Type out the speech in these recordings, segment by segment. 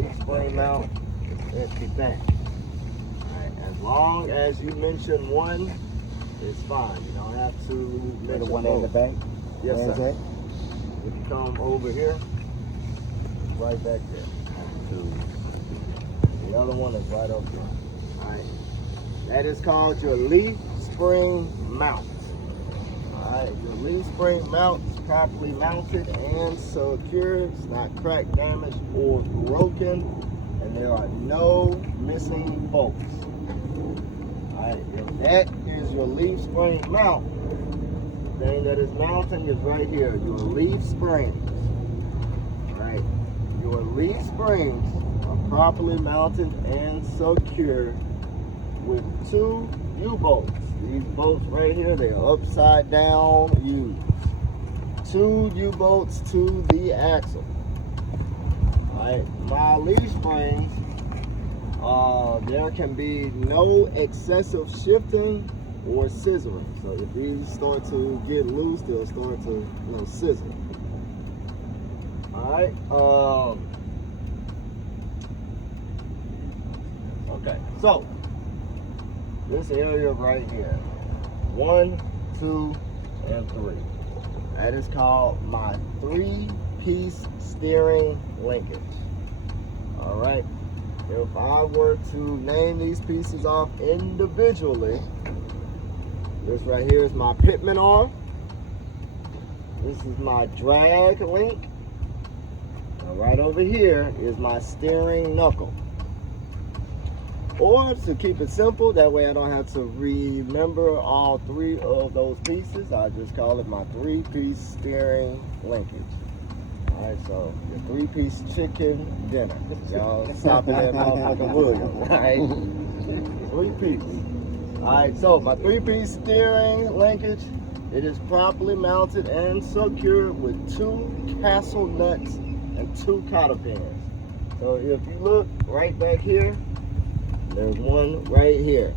leaf spring mount at the back. Alright, as long as you mention one, it's fine. You don't have to mention the one both. in the back? Yes, Where's sir. that? If you come over here, right back there. The other one is right up front. Alright. That is called your leaf spring mount. Alright, your leaf spring mount is properly mounted and secure. It's not cracked, damaged, or broken. And there are no missing bolts. Alright, if that is your leaf spring mount, the thing that is mounting is right here, your leaf springs. Right? Your leaf springs are properly mounted and secure with 2 U-bolts. These bolts right here, they are upside down U's. 2 U-bolts to the axle. Alright, my leaf springs, there can be no excessive shifting or scissoring. So if these start to get loose, they'll start to, scissor. Alright, okay, so this area right here, 1, 2, and 3. That is called my 3-piece steering linkage. Alright, if I were to name these pieces off individually, this right here is my pitman arm. This is my drag link. And right over here is my steering knuckle. Or to keep it simple, that way I don't have to remember all 3 of those pieces, I just call it my 3-piece steering linkage. Alright, so your 3-piece chicken dinner. Y'all stopping at motherfucking Williams, alright? 3 pieces. Alright, so my 3-piece steering linkage, it is properly mounted and secured with 2 castle nuts and 2 cotter pins. So if you look right back here, there's one right here.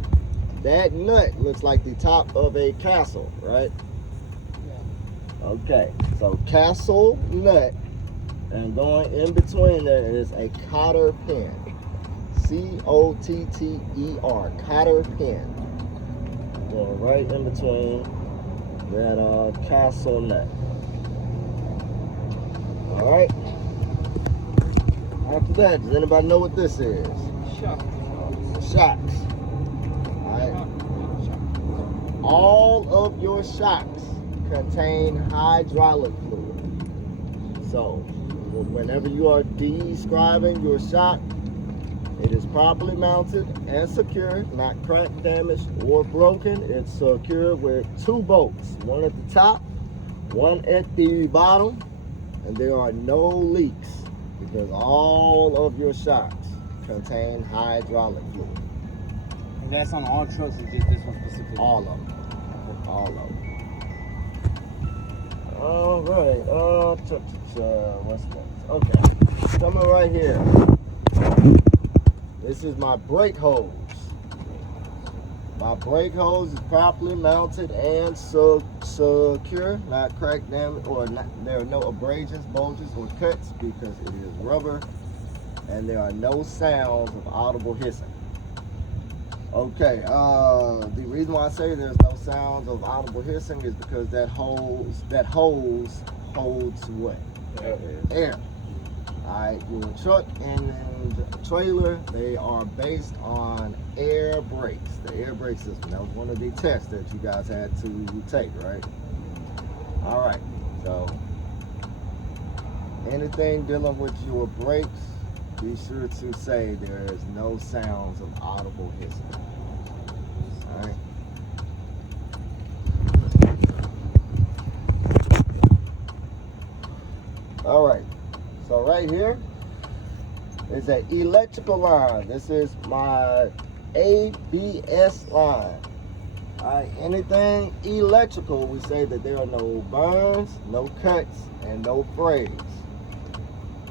That nut looks like the top of a castle, right? Yeah. Okay, so castle nut, and going in between there is a cotter pin. C-O-T-T-E-R, cotter pin. Going right in between that castle nut. All right. After that, does anybody know what this is? Shocks. Alright. All of your shocks contain hydraulic fluid. So, whenever you are describing your shock, it is properly mounted and secured, not cracked, damaged, or broken. It's secured with 2 bolts, one at the top, one at the bottom, and there are no leaks because all of your shocks contain hydraulic fluid. And that's on all trucks, or just this one specifically? All of them. All of them. All right. What's next? Okay. Coming right here. This is my brake hose. My brake hose is properly mounted and secure, not cracked, damaged, or there are no abrasions, bulges, or cuts because it is rubber, and there are no sounds of audible hissing. Okay, the reason why I say there's no sounds of audible hissing is because that hose holds what? Air. Alright, your truck and trailer, they are based on air brakes, the air brake system. That was one of the tests that you guys had to take, right? Alright, so anything dealing with your brakes, be sure to say there is no sounds of audible hissing. Alright. Alright, so right here is an electrical line. This is my ABS line. Alright, anything electrical, we say that there are no burns, no cuts, and no frays.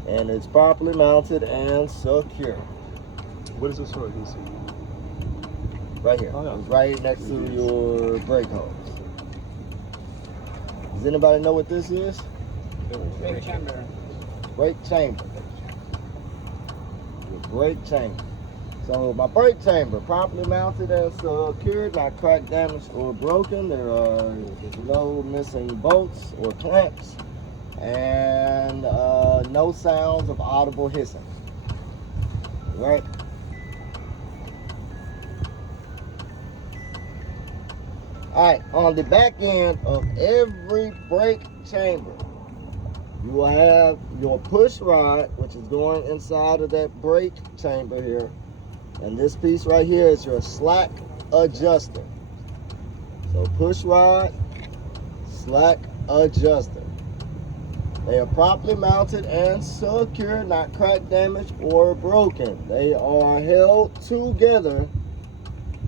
And it's properly mounted and secure. What is this for? Right here. Oh, yeah. It's right next to your brake hose. Does anybody know what this is? Brake chamber. Brake chamber. brake chamber. So my brake chamber, properly mounted and secured, not cracked, damaged, or broken. There are no missing bolts or clamps, and no sounds of audible hissing. All right. All right, on the back end of every brake chamber, you will have your push rod, which is going inside of that brake chamber here. And this piece right here is your slack adjuster. So push rod, slack adjuster. They are properly mounted and secured, not cracked, damaged, or broken. They are held together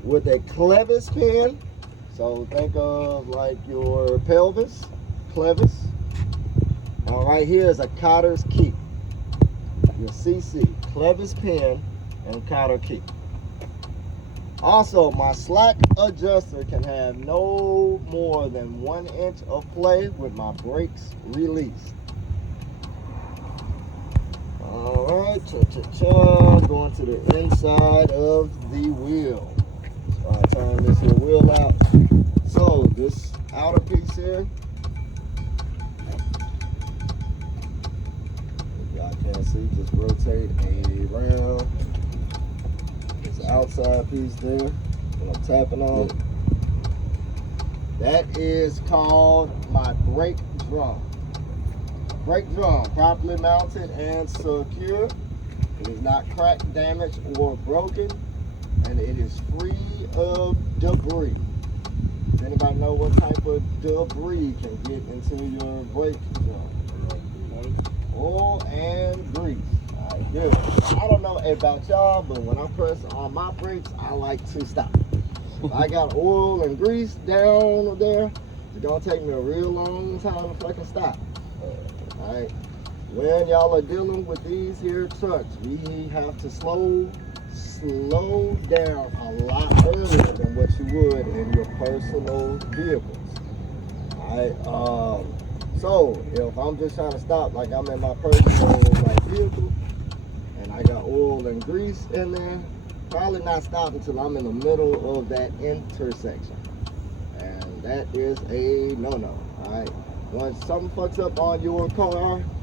with a clevis pin. So think of like your pelvis, clevis. Right here is a cotter's key. Your CC, clevis pin, and cotter key. Also, my slack adjuster can have no more than 1 inch of play with my brakes released. All right, going to the inside of the wheel. So I turn this here wheel out. So this outer piece here, if y'all can't see, just rotate around. This outside piece there, that I'm tapping on, that is called my brake drum. Brake drum, properly mounted and secure. It is not cracked, damaged, or broken, and it is free of debris. Does anybody know what type of debris can get into your brake drum? Oil and grease. All right, good. I don't know about y'all, but when I press on my brakes, I like to stop. If I got oil and grease down there, it's gonna take me a real long time to fucking stop. All right. When y'all are dealing with these here trucks, we have to slow down a lot earlier than what you would in your personal vehicles. All right. So if I'm just trying to stop, like I'm in my personal vehicle, and I got oil and grease in there, probably not stopping until I'm in the middle of that intersection, and that is a no-no. All right. When something fucks up on your car,